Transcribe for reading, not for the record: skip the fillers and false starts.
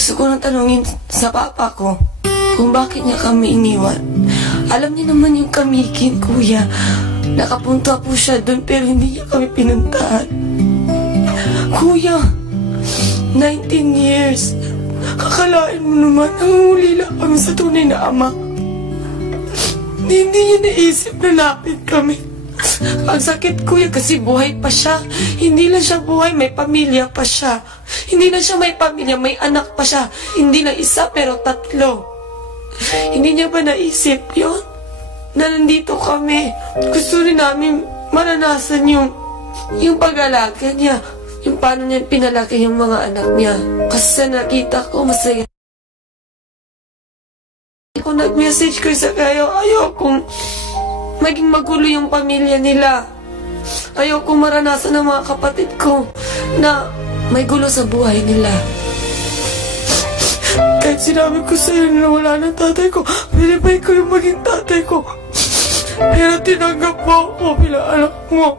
Gusto ko nang tanungin sa papa ko kung bakit niya kami iniwan. Alam niya naman yung Kamikin, kuya. Nakapunta po siya doon pero hindi niya kami pinuntahan. Kuya, 19 years. Akalain mo naman, nangunguli lang kami sa tunay na ama. Hindi niya naisip na lapit kami. Ang sakit, kuya, kasi buhay pa siya. Hindi lang siya buhay, may pamilya pa siya. Hindi lang siya may pamilya, may anak pa siya. Hindi lang isa, pero 3. Hindi niya ba naisip yun? Na nandito kami. Gusto rin namin maranasan yung pag-alaga niya. Yung paano niya pinalaki yung mga anak niya. Kasi sa nakita ko, masaya. Ako nag-message ko sa kayo, ayokong maging magulo yung pamilya nila. Ayokong maranasan ng mga kapatid ko na may gulo sa buhay nila. Kahit sinabi ko sa'yo na wala ng tatay ko, pwede ba ikaw yung maging tatay ko? Pero tinanggap mo ako bilang anak mo.